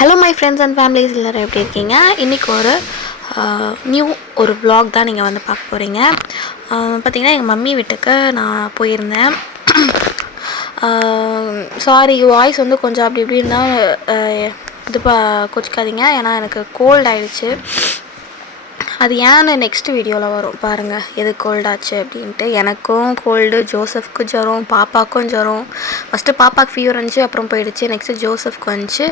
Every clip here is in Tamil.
Hello my friends and families எல்லோரும் எப்படி இருக்கீங்க? இன்றைக்கி ஒரு vlog தான் நீங்கள் வந்து பார்க்க போகிறீங்க. பார்த்திங்கன்னா எங்கள் மம்மி வீட்டுக்கு நான் போயிருந்தேன். சாரி வாய்ஸ் வந்து கொஞ்சம் அப்படி இப்படி இருந்தால் இது கோச்சிக்காதீங்க. ஏன்னா எனக்கு கோல்ட் ஆகிடுச்சு. அது ஏன்னு நெக்ஸ்ட் வீடியோவில் வரும் பாருங்கள், எது கோல்டாச்சு அப்படின்ட்டு. எனக்கும் கோல்டு, ஜோசஃப்க்கு ஜுரம், பாப்பாவுக்கும் ஜுரம். ஃபஸ்ட்டு பாப்பாவுக்கு ஃபீவர் வந்துச்சு, அப்புறம் போயிடுச்சு. நெக்ஸ்ட்டு ஜோசஃப்க்கு வந்துச்சு.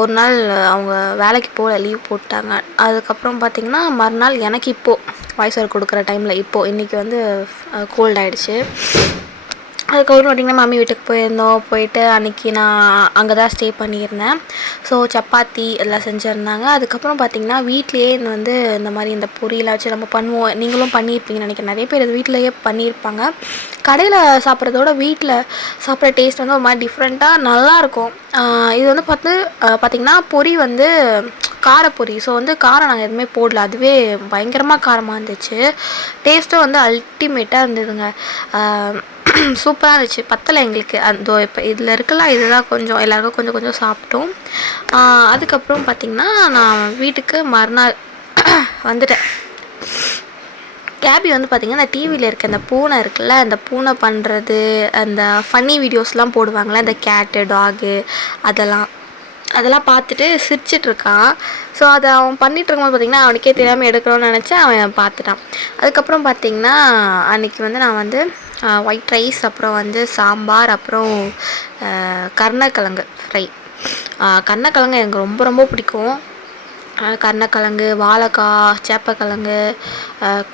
ஒரு நாள் அவங்க வேலைக்கு போகல, லீவ் போட்டாங்க. அதுக்கப்புறம் பார்த்திங்கன்னா மறுநாள் எனக்கு இப்போது வாய்ஸ் ஓவர் கொடுக்குற டைமில் இன்றைக்கி வந்து கோல்ட் ஆகிடுச்சு. அதுக்கப்புறம் பார்த்திங்கன்னா மம்மி வீட்டுக்கு போயிட்டு அன்றைக்கி நான் அங்கே தான் ஸ்டே பண்ணியிருந்தேன். ஸோ சப்பாத்தி எல்லாம் செஞ்சுருந்தாங்க. அதுக்கப்புறம் பார்த்திங்கன்னா வீட்லேயே வந்து இந்த மாதிரி இந்த பொரியலை வச்சு நம்ம பண்ணுவோம். நீங்களும் பண்ணியிருப்பீங்கன்னு நினைக்கிறேன். நிறைய பேர் இது வீட்டிலையே பண்ணியிருப்பாங்க. கடையில் சாப்பிட்றதோட வீட்டில் சாப்பிட்ற டேஸ்ட் வந்து ஒரு மாதிரி டிஃப்ரெண்ட்டாக நல்லாயிருக்கும். இது வந்து பார்த்திங்கன்னா பொரி வந்து காரப்பொரி. ஸோ வந்து காரம் நாங்கள் எதுவுமே போடல. அதுவே பயங்கரமாக காரமாக இருந்துச்சு. டேஸ்ட்டும் வந்து அல்டிமேட்டாக இருந்ததுங்க. சூப்பராக இருந்துச்சு. பத்தலை எங்களுக்கு. இப்போ இதில் இருக்கலாம், இதுதான் கொஞ்சம் எல்லாருக்கும் கொஞ்சம் கொஞ்சம் சாப்பிட்டோம். அதுக்கப்புறம் பார்த்திங்கன்னா நான் வீட்டுக்கு மறுநாள் வந்துட்டேன். கேபி வந்து பார்த்திங்கன்னா அந்த டிவியில் இருக்க அந்த பூனை இருக்குல்ல, அந்த பூனை பண்ணுறது, அந்த ஃபன்னி வீடியோஸ்லாம் போடுவாங்களே, அந்த கேட்டு டாகு அதெல்லாம் பார்த்துட்டு சிரிச்சிட்ருக்கான். ஸோ அதை அவன் பண்ணிகிட்ருக்கும்போது பார்த்திங்கன்னா அவனுக்கே தெரியாமல் எடுக்கணும்னு நினச்சேன். அவன் பார்த்துட்டான். அதுக்கப்புறம் பார்த்திங்கன்னா அன்றைக்கி வந்து நான் வந்து ஒயிட் ரைஸ், அப்புறம் வந்து சாம்பார், அப்புறம் கருணக்கிழங்கு ஃப்ரை. கருணக்கிழங்கு எனக்கு ரொம்ப ரொம்ப பிடிக்கும். கருணக்கிழங்கு, வாழைக்காய், சேப்பக்கிழங்கு,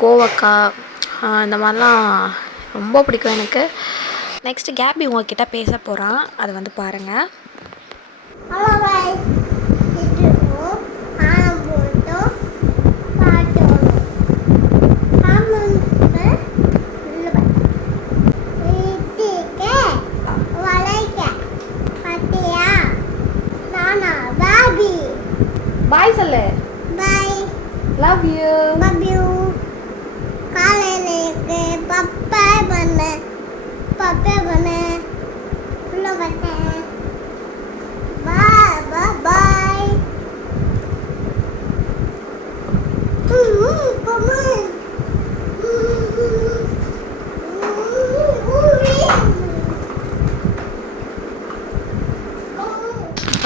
கோவக்காய், இந்த மாதிரிலாம் ரொம்ப பிடிக்கும் எனக்கு. நெக்ஸ்ட்டு கேபி உங்கள்கிட்ட பேச போகிறான், அதை வந்து பாருங்கள். பாய் சொல்லு. Bye. Love you. Love you. காலையில பப்பா பண்ணு உள்ள வந்தேன். பாய் பாய்.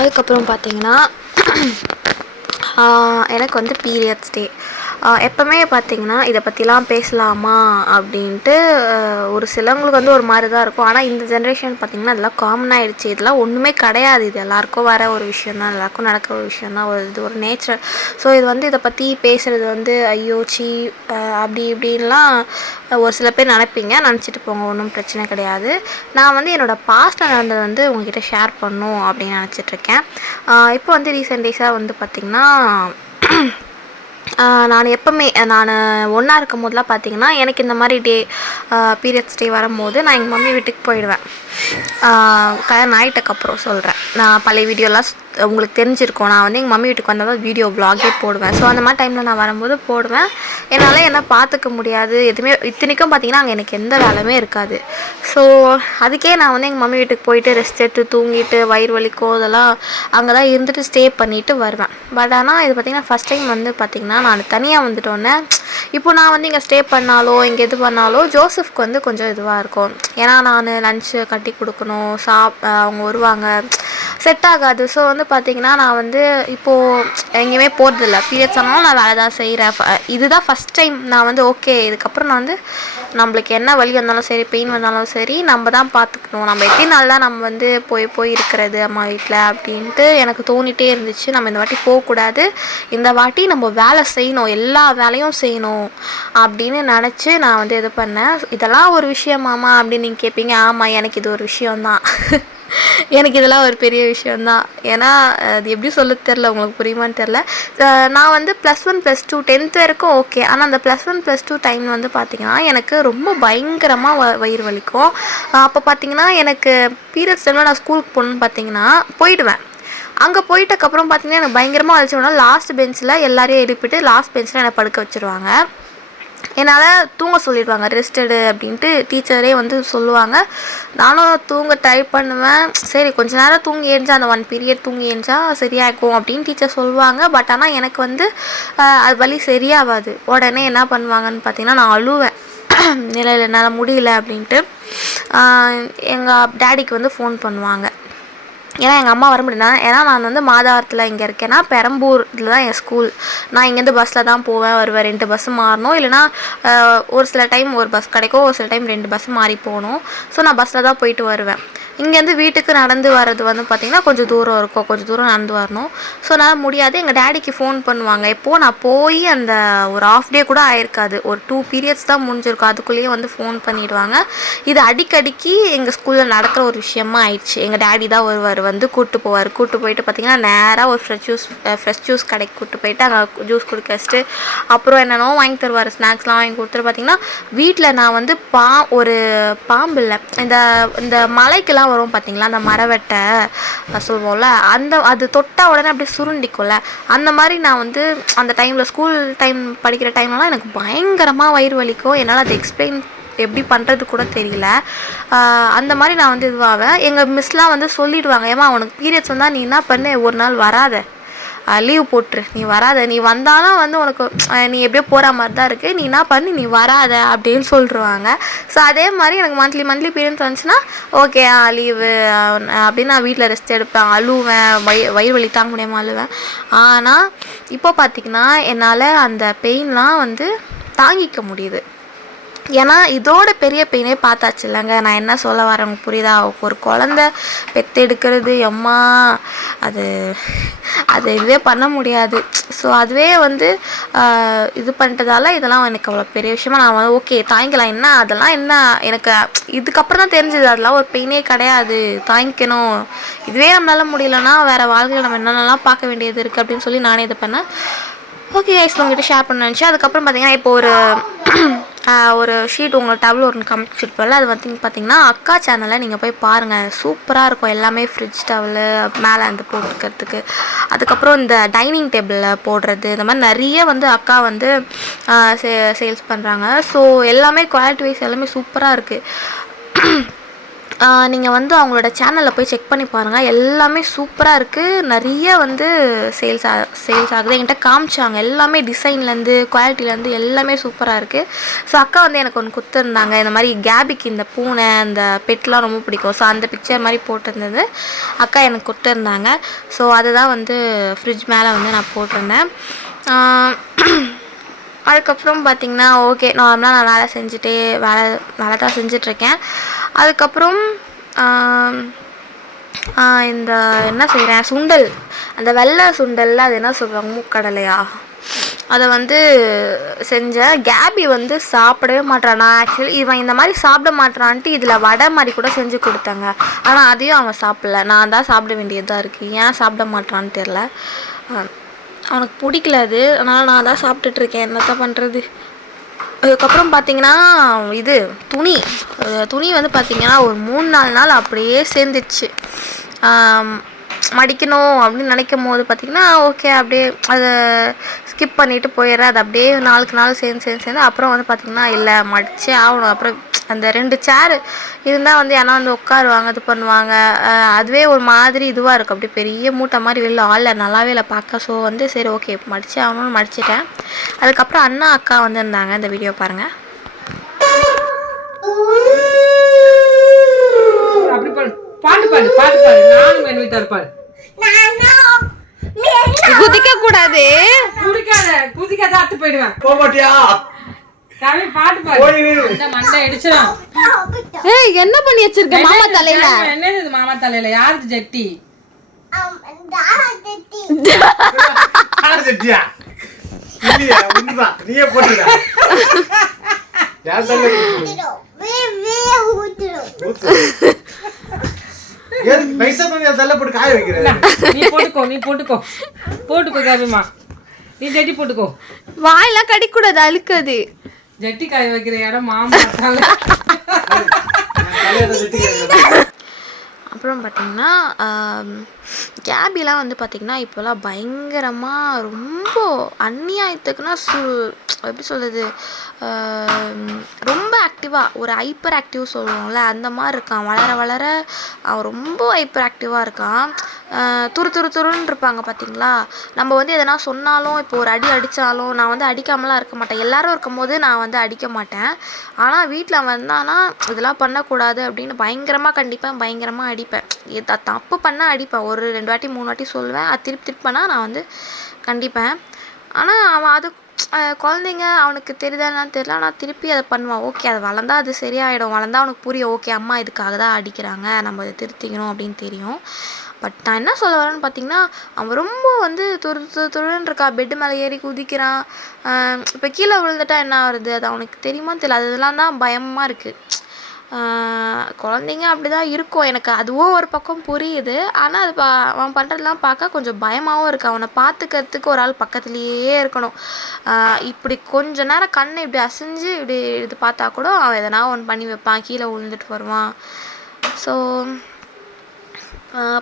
அதுக்கப்புறம் பார்த்தீங்கன்னா எனக்கு வந்து பீரியட்ஸ் டே. எப்போவுமே பார்த்திங்கன்னா இதை பற்றிலாம் பேசலாமா அப்படின்ட்டு ஒரு சிலவங்களுக்கு வந்து ஒரு மாதிரி தான் இருக்கும். ஆனால் இந்த ஜென்ரேஷன் பார்த்திங்கன்னா இதெல்லாம் காமன் ஆகிடுச்சு. இதெல்லாம் ஒன்றுமே கிடையாது. இது எல்லாேருக்கும் வர ஒரு விஷயந்தான், எல்லாேருக்கும் நடக்கிற ஒரு விஷயந்தான். இது ஒரு நேச்சர். ஸோ இது வந்து இதை பற்றி பேசுகிறது வந்து ஐயோ சீ அப்படி இப்படின்லாம் ஒரு சில பேர் நினச்சிட்டு போங்க. ஒன்றும் பிரச்சனை கிடையாது. நான் வந்து என்னோடய பாஸ்ட்டில் நடந்தது வந்து உங்கள்கிட்ட ஷேர் பண்ணணும் அப்படின்னு நினச்சிட்ருக்கேன். இப்போ வந்து ரீசெண்ட் டேஸாக வந்து பார்த்திங்கன்னா நான் எப்போவுமே ஒன்றா இருக்கும் போதெலாம் பார்த்திங்கன்னா எனக்கு இந்த மாதிரி பீரியட்ஸ் டே வரும்போது நான் எங்கள் மம்மி வீட்டுக்கு போயிடுவேன். கல்யாணம் ஆகிட்டக்கப்புறம் சொல்கிறேன். நான் பழைய வீடியோலாம் உங்களுக்கு தெரிஞ்சிருக்கோம். நான் வந்து எங்கள் மம்மி வீட்டுக்கு வந்தால் வீடியோ vlogே போடுவேன். ஸோ அந்த மாதிரி டைமில் நான் வரும்போது போடுவேன். என்னால் என்ன பார்த்துக்க முடியாது எதுவுமே. இத்தனைக்கும் பார்த்திங்கன்னா அங்கே எனக்கு எந்த வேலையுமே இருக்காது. ஸோ அதுக்கே நான் வந்து எங்கள் மம்மி வீட்டுக்கு போயிட்டு ரெஸ்ட் எடுத்து தூங்கிட்டு வயிறு வலிக்கும் இதெல்லாம் அங்கே தான் இருந்துட்டு ஸ்டே பண்ணிவிட்டு வருவேன். பட் ஆனால் இது பார்த்திங்கன்னா ஃபஸ்ட் டைம் வந்து பார்த்திங்கன்னா நான் தனியாக வந்துட்டோன்னே இப்போ நான் வந்து இங்கே ஸ்டே பண்ணாலோ இங்கே இது பண்ணாலோ ஜோசஃப்க்கு வந்து கொஞ்சம் இதுவாக இருக்கும். ஏன்னா நான் லன்ச்சு கட்டி கொடுக்கணும், அவங்க வருவாங்க, செட் ஆகாது. ஸோ வந்து பார்த்திங்கன்னா நான் வந்து இப்போது எங்கேயுமே போகிறதில்ல. பீரியட்ஸ் ஆனாலும் நான் வேலை தான் செய்கிறேன். இதுதான் ஃபஸ்ட் டைம் நான் வந்து ஓகே இதுக்கப்புறம் நான் வந்து நம்மளுக்கு என்ன வலி வந்தாலும் சரி, பெயின் வந்தாலும் சரி, நம்ம தான் பார்த்துக்கணும். நம்ம எத்தனை நாள் தான் நம்ம வந்து போய் இருக்கிறது அம்மா வீட்டில் அப்படின்ட்டு எனக்கு தோணிகிட்டே இருந்துச்சு. நம்ம இந்த வாட்டி போகக்கூடாது, இந்த வாட்டி நம்ம வேலை செய்யணும், எல்லா வேலையும் செய்யணும் அப்படின்னு நினச்சி நான் வந்து இது பண்ணேன். இதெல்லாம் ஒரு விஷயமாமா அப்படின்னு நீங்கள் கேட்பீங்க. ஆமாம், எனக்கு இது ஒரு விஷயந்தான். எனக்கு இதெல்லாம் ஒரு பெரிய விஷயந்தான். ஏன்னா அது எப்படி சொல்ல தெரில, உங்களுக்கு புரியுமான்னு தெரில. நான் வந்து +1 +2 10th வரைக்கும் ஓகே. ஆனால் அந்த +1 +2 டைம் வந்து பார்த்திங்கன்னா எனக்கு ரொம்ப பயங்கரமாக வயிறு வலிக்கும். அப்போ பார்த்திங்கன்னா எனக்கு பீரியட்ஸ் டைமில் நான் ஸ்கூலுக்கு போகணுன்னு பார்த்திங்கன்னா போயிடுவேன். அங்கே போயிட்டக்கப்புறம் பார்த்திங்கன்னா எனக்கு பயங்கரமாக வலிச்சோன்னா லாஸ்ட் பெஞ்சில் எல்லாரையும் எழுப்பிட்டு லாஸ்ட் பெஞ்சில் என்னை படுக்க வச்சுருவாங்க. என்னால் தூங்க சொல்லிடுவாங்க, ரெஸ்ட் எடு அப்படின்ட்டு டீச்சரே வந்து சொல்லுவாங்க. நானும் தூங்க ட்ரை பண்ணுவேன். சரி கொஞ்ச நேரம் தூங்கி ஏஞ்சா, அந்த 1 பீரியட் தூங்கி ஏஞ்சா சரியாயிருக்கும் அப்படின்னு டீச்சர் சொல்லுவாங்க. பட் ஆனால் எனக்கு வந்து அது வலி சரியாகாது. உடனே என்ன பண்ணுவாங்கன்னு பார்த்தீங்கன்னா, நான் அழுவேன், இல்லை என்னால் முடியல அப்படின்ட்டு. எங்கள் டேடிக்கு வந்து ஃபோன் பண்ணுவாங்க. ஏன்னா எங்கள் அம்மா வர முடியல. ஏன்னா நான் வந்து மாதாவரத்தில் இங்கே இருக்கேன்னா, பெரம்பூரில் தான் என் ஸ்கூல். நான் இங்கேருந்து பஸ்ஸில் தான் போவேன் வருவேன். 2 பஸ்ஸு மாறணும். இல்லைனா ஒரு சில டைம் ஒரு பஸ் கிடைக்கும், ஒரு சில டைம் 2 பஸ் மாறி போகணும். ஸோ நான் பஸ்ஸில் தான் போயிட்டு வருவேன். இங்கேருந்து வீட்டுக்கு நடந்து வர்றது வந்து பார்த்திங்கன்னா கொஞ்சம் தூரம் இருக்கும், கொஞ்சம் தூரம் நடந்து வரணும். ஸோ என்னால் முடியாது. எங்கள் டேடிக்கு ஃபோன் பண்ணுவாங்க. இப்போது நான் போய் அந்த ஒரு ½ டே கூட ஆயிருக்காது, ஒரு 2 பீரியட்ஸ் தான் முடிஞ்சிருக்கும். அதுக்குள்ளேயே வந்து ஃபோன் பண்ணிவிடுவாங்க. இது அடிக்கடிக்கு எங்கள் ஸ்கூலில் நடக்கிற ஒரு விஷயமா ஆயிடுச்சு. எங்கள் டேடி தான் வருவார், வந்து கூப்பிட்டு போவார். கூப்பிட்டு போயிட்டு பார்த்திங்கன்னா நேராக ஒரு ஃப்ரெஷ் ஜூஸ் கடைக்கு கூப்பிட்டு போயிட்டு அங்கே ஜூஸ் குடிக்க வச்சுட்டு அப்புறம் என்னென்னோ வாங்கி தருவார், ஸ்நாக்ஸ்லாம் வாங்கி கொடுத்துட்டு பார்த்திங்கன்னா வீட்டில் நான் வந்து ஒரு பாம்பு இல்லை, இந்த மலைக்கெல்லாம் வரும் பார்த்தீங்களா, அந்த மரவெட்டை சொல்லுவோம்ல, அது தொட்டால் உடனே அப்படியே சுருண்டிக்கும்ல, அந்த மாதிரி நான் வந்து அந்த டைமில் ஸ்கூல் டைம் படிக்கிற டைம்லலாம் எனக்கு பயங்கரமாக வயிறு வலிக்கும். என்னால் அதை எக்ஸ்பிளைன் எப்படி பண்ணுறது கூட தெரியல. அந்த மாதிரி நான் வந்து இதுவாவேன். எங்கள் மிஸ்லாம் வந்து சொல்லிவிடுவாங்க, ஏமா அவனுக்கு பீரியட்ஸ் வந்தால் நீ என்ன பண்ணு, ஒரு நாள் வராத, லீவ் போட்டுரு, நீ வராத, நீ வந்தாலும் வந்து உனக்கு நீ எப்படியோ போகிற மாதிரி தான் இருக்குது, நீ என்ன பண்ணி நீ வராத அப்படின்னு சொல்லிடுவாங்க. ஸோ அதே மாதிரி எனக்கு மந்த்லி பீரியட்ஸ் வந்துச்சுன்னா ஓகே லீவு அப்படின்னு நான் வீட்டில் ரெஸ்ட் எடுப்பேன், அழுவேன், வயிறு வலி தாங்க முடியாமல் அழுவேன். ஆனால் இப்போ பார்த்திங்கன்னா என்னால் அந்த பெயின்லாம் வந்து தாங்கிக்க முடியுது. ஏன்னா இதோட பெரிய பெயினே பார்த்தாச்சு இல்லைங்க. நான் என்ன சொல்ல வரேன் உங்களுக்கு புரியுதா? ஒரு குழந்த பெற்றெடுக்கிறது எம்மா அது இதுவே பண்ண முடியாது. ஸோ அதுவே வந்து இது பண்ணிட்டதால இதெல்லாம் எனக்கு அவ்வளோ பெரிய விஷயமா நான் வந்து ஓகே தாங்கிக்கலாம். என்ன அதெல்லாம் என்ன எனக்கு இதுக்கப்புறம் தான் தெரிஞ்சுது, அதெல்லாம் ஒரு பெயினே கிடையாது, தாங்கிக்கணும். இதுவே நம்மளால முடியலன்னா வேறு வாழ்க்கையில் நம்ம என்னென்னலாம் பார்க்க வேண்டியது இருக்குது அப்படின்னு சொல்லி நானே இது பண்ணேன். ஓகே கைஸ், உங்கள்கிட்ட ஷேர் பண்ண நினச்சேன். அதுக்கப்புறம் பார்த்திங்கன்னா இப்போ ஒரு ஷீட் உங்களுக்கு டவல் ஒன்று காமிச்சிருப்போம்ல, அது வந்து பார்த்திங்கன்னா அக்கா சேனலில் நீங்கள் போய் பாருங்கள், சூப்பராக இருக்கும். எல்லாமே ஃப்ரிட்ஜ் டவலு மேலே அந்த போட்டுக்கிறதுக்கு, அதுக்கப்புறம் இந்த டைனிங் டேபிளில் போடுறது, இந்த மாதிரி நிறைய வந்து அக்கா வந்து சேல்ஸ் பண்ணுறாங்க. ஸோ எல்லாமே குவாலிட்டி வைஸ் எல்லாமே சூப்பராக இருக்குது. நீங்கள் வந்து அவங்களோட சேனலில் போய் செக் பண்ணி பாருங்கள், எல்லாமே சூப்பராக இருக்குது. நிறைய வந்து சேல்ஸ் ஆகுது. என்கிட்ட காமிச்சாங்க, எல்லாமே டிசைன்லேருந்து குவாலிட்டிலேருந்து எல்லாமே சூப்பராக இருக்குது. ஸோ அக்கா வந்து எனக்கு ஒன்று கொடுத்துருந்தாங்க, இந்த மாதிரி கேபிக்கு இந்த பூனை அந்த பெட்லாம் ரொம்ப பிடிக்கும். ஸோ அந்த பிக்சர் மாதிரி போட்டிருந்தது அக்கா எனக்கு கொடுத்துருந்தாங்க. ஸோ அதுதான் வந்து ஃப்ரிட்ஜ் மேலே வந்து நான் போட்டிருந்தேன். அதுக்கப்புறம் பார்த்திங்கன்னா ஓகே நார்மலாக நான் வேலை தான் செஞ்சிட்ருக்கேன். அதுக்கப்புறம் இந்த என்ன செய்கிறேன், சுண்டல், அந்த வெள்ளை சுண்டலில் அது என்ன சொல்கிறாங்க, மூக்கடலையா, அதை வந்து செஞ்சேன். கேபி வந்து சாப்பிடவே மாட்டான். நான் ஆக்சுவலி இவன் இந்த மாதிரி சாப்பிட மாட்டான்ட்டு இதில் வடை மாதிரி கூட செஞ்சு கொடுத்தாங்க. ஆனால் அதையும் அவன் சாப்பிடல. நான் தான் சாப்பிட வேண்டியதாக இருக்குது. ஏன் சாப்பிட மாட்டான்னு தெரில, அவனுக்கு பிடிக்கல அது, அதனால் நான் தான் சாப்பிட்டுட்ருக்கேன். என்னத்தான் பண்ணுறது. அதுக்கப்புறம் பார்த்திங்கன்னா இது துணி வந்து பார்த்திங்கன்னா ஒரு 3-4 நாள் அப்படியே சேர்ந்துச்சு. மடிக்கணும் அப்படின்னு நினைக்கும் போது பார்த்திங்கன்னா ஓகே அப்படியே அதை ஸ்கிப் பண்ணிவிட்டு போயிடுறேன். அது அப்படியே நாளுக்கு நாள் சேர்ந்து அப்புறம் வந்து பார்த்திங்கன்னா இல்லை மடிச்சே ஆகணும். அப்புறம் அந்த 2 சேர் இருந்தால் வந்து ஏன்னா வந்து உட்காருவாங்க, இது பண்ணுவாங்க, அதுவே ஒரு மாதிரி இதுவாக இருக்கும், அப்படியே பெரிய மூட்டை மாதிரி வெளில ஆளில் நல்லாவே இல்லை பார்க்க. ஸோ வந்து சரி ஓகே மடிச்சே ஆகணும்னு மடிச்சிட்டேன். அதுக்கப்புறம் அண்ணா அக்கா வந்துருந்தாங்க, இந்த வீடியோ பாருங்கள். குதிக்க கூடாது, குதிக்காத அத்து போயிடுவேன். என்ன பண்ணி வச்சிருக்க மாமா தலையில? என்னது மாமா தலையில? யாருக்கு ஜட்டி? வாயெல்லாம் கடிக்க கூடாது, அழுக்காது. ஜட்டி காய வைக்கிற இடம் மாமா. அப்புறம் பார்த்தீங்கன்னா கேபிலாம் வந்து பார்த்திங்கன்னா இப்போலாம் பயங்கரமாக ரொம்ப அந்நியாயத்துக்குன்னா எப்படி சொல்கிறது, ரொம்ப ஆக்டிவாக ஒரு ஹைப்பர் ஆக்டிவ் சொல்லுவோம்ல அந்த மாதிரி இருக்கான். வளர வளர அவன் ரொம்ப ஹைப்பர் ஆக்டிவாக இருக்கான். துருன்னு இருப்பாங்க பார்த்தீங்களா. நம்ம வந்து எதனா சொன்னாலும் இப்போ ஒரு அடி அடித்தாலும் நான் வந்து அடிக்காமலாம் இருக்க மாட்டேன். எல்லாரும் இருக்கும்போது நான் வந்து அடிக்க மாட்டேன். ஆனால் வீட்டில் வந்தானா இதெல்லாம் பண்ணக்கூடாது அப்படின்னு பயங்கரமாக கண்டிப்பேன், பயங்கரமாக அடிப்பேன். தப்பு பண்ணால் அடிப்பேன். ஒரு 2 வாட்டி 3 வாட்டி சொல்லுவேன். அது திருப்பி பண்ணால் நான் வந்து கண்டிப்பேன். ஆனால் அவன் அது குழந்தைங்க அவனுக்கு தெரியுதா என்னன்னு தெரியல. ஆனால் திருப்பி அதை பண்ணுவான். ஓகே, அது வளர்ந்தா அது சரியாயிடும். வளர்ந்தா அவனுக்கு புரியும். ஓகே, அம்மா இதுக்காக தான் அடிக்கிறாங்க, நம்ம அதை திருத்திக்கணும் அப்படின்னு தெரியும். பட் நான் என்ன சொல்ல வரேன்னு பார்த்தீங்கன்னா, அவன் ரொம்ப வந்து துருன்னு இருக்கா. பெட்டு மேலே ஏறி குதிக்கிறான். இப்போ கீழே விழுந்துட்டா என்ன ஆகுறது, அது அவனுக்கு தெரியுமான்னு தெரியல. அதெல்லாம் தான் பயமாக இருக்குது. குழந்தைங்க அப்படி தான் இருக்கும். எனக்கு அதுவும் ஒரு பக்கம் புரியுது. ஆனால் அது அவன் பண்ணுறதெல்லாம் பார்க்க கொஞ்சம் பயமாகவும் இருக்குது. அவனை பார்த்துக்கிறதுக்கு ஒரு ஆள் பக்கத்துலேயே இருக்கணும். இப்படி கொஞ்ச நேரம் கண்ணை இப்படி அசைஞ்சு இப்படி இது பார்த்தா கூட அவன் எதனா ஒன்று பண்ணி வைப்பான், கீழே விழுந்துட்டு வருவான். ஸோ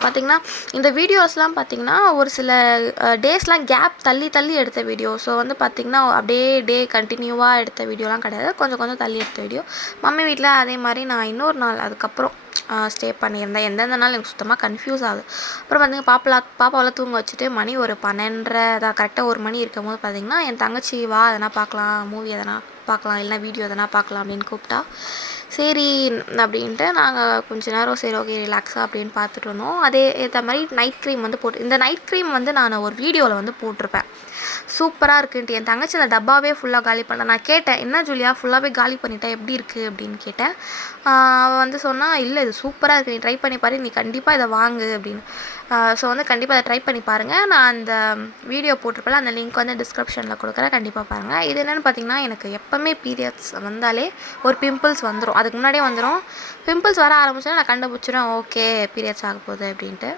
பார்த்திங்கன்னா இந்த வீடியோஸ்லாம் பார்த்திங்கன்னா ஒரு சில டேஸ்லாம் கேப் தள்ளி எடுத்த வீடியோ. ஸோ வந்து பார்த்திங்கன்னா அப்படியே டே கண்டினியூவாக எடுத்த வீடியோலாம் கிடையாது. கொஞ்சம் தள்ளி எடுத்த வீடியோ. மம்மி வீட்டில் அதே மாதிரி நான் இன்னொரு நாள் அதுக்கப்புறம் ஸ்டே பண்ணியிருந்தேன். எந்தெந்த நாள் எனக்கு சுத்தமாக கன்ஃபியூஸ் ஆகுது. அப்புறம் பார்த்திங்கன்னா பாப்பாவெல்லாம் தூங்க வச்சுட்டு மணி ஒரு 12:30 தான் கரெக்டாக 1 மணி இருக்கும் போது பார்த்திங்கன்னா என் தங்கச்சி வா எதனா பார்க்கலாம், மூவி எதனா பார்க்கலாம், இல்லைனா வீடியோ எதனா பார்க்கலாம் அப்படின்னு கூப்பிட்டா. சரி அப்படின்ட்டு நாங்கள் கொஞ்ச நேரம் சரி ஓகே ரிலாக்ஸாக அப்படின்னு பார்த்துட்டு இருந்தோம். அதே ஏற்ற மாதிரி நைட் க்ரீம் வந்து இந்த நைட் க்ரீம் வந்து நான் ஒரு வீடியோவில் வந்து போட்டிருப்பேன். சூப்பராக இருக்குன்ட்டு என் தங்கச்சி அந்த டப்பாவே ஃபுல்லாக காலி பண்ண. நான் கேட்டேன், என்ன ஜூலியா ஃபுல்லாகவே காலி பண்ணிட்டேன், எப்படி இருக்குது அப்படின்னு கேட்டேன். அவள் வந்து சொன்னால், இல்லை இது சூப்பராக இருக்குது, நீ ட்ரை பண்ணி பாரு, நீ கண்டிப்பாக இதை வாங்கு அப்படின்னு. ஸோ வந்து கண்டிப்பாக அதை ட்ரை பண்ணி பாருங்கள். நான் அந்த வீடியோ போட்டிருப்பேன், அந்த லிங்க் வந்து டிஸ்கிரிப்ஷனில் கொடுக்குறேன், கண்டிப்பாக பாருங்கள். இது என்னென்னு பார்த்தீங்கன்னா, எனக்கு எப்போவுமே பீரியட்ஸ் வந்தாலே ஒரு பிம்பிள்ஸ் வந்துடும். அதுக்கு முன்னாடியே வந்துடும். பிம்பிள்ஸ் வர ஆரம்பிச்சோன்னா நான் கண்டுபிடிச்சிடும், ஓகே பீரியட்ஸ் ஆக போகுது அப்படின்ட்டு.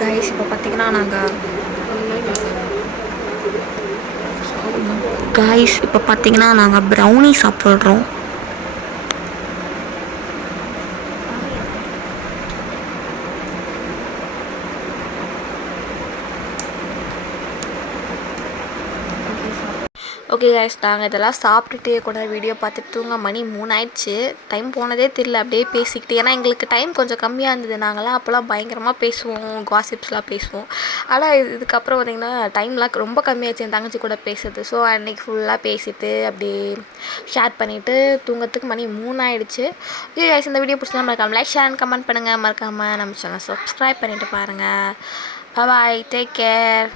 கைஸ் இப்போ பார்த்தீங்கன்னா நாங்கள் ப்ரௌனி சாப்பிட்றோம். ஓகே கைஸ், நாங்கள் இதெல்லாம் சாப்பிட்டுட்டு கூட வீடியோ பார்த்துட்டு தூங்க மணி 3 ஆயிடுச்சு. டைம் போனதே தெரியல, அப்படியே பேசிக்கிட்டு. ஏன்னா எங்களுக்கு டைம் கொஞ்சம் கம்மியாக இருந்தது. நாங்கள்லாம் அப்போல்லாம் பயங்கரமாக பேசுவோம், காசிப்ஸ்லாம் பேசுவோம். ஆனால் இதுக்கப்புறம் பார்த்திங்கன்னா டைம்லாம் ரொம்ப கம்மியாகிடுச்சு என் தங்கச்சி கூட பேசுறது. ஸோ அன்றைக்கி ஃபுல்லாக பேசிவிட்டு அப்படியே ஷேர் பண்ணிவிட்டு தூங்கிறதுக்கு மணி 3 ஆயிடுச்சு. ஓகே கைஸ், இந்த வீடியோ பிடிச்சலாம் மறக்காமல் லைக், ஷேர் அண்ட் கமெண்ட் பண்ணுங்கள். மறக்காமல் நம்ம சேனல் சப்ஸ்கிரைப் பண்ணிவிட்டு பாருங்கள். பாய், டேக் கேர்.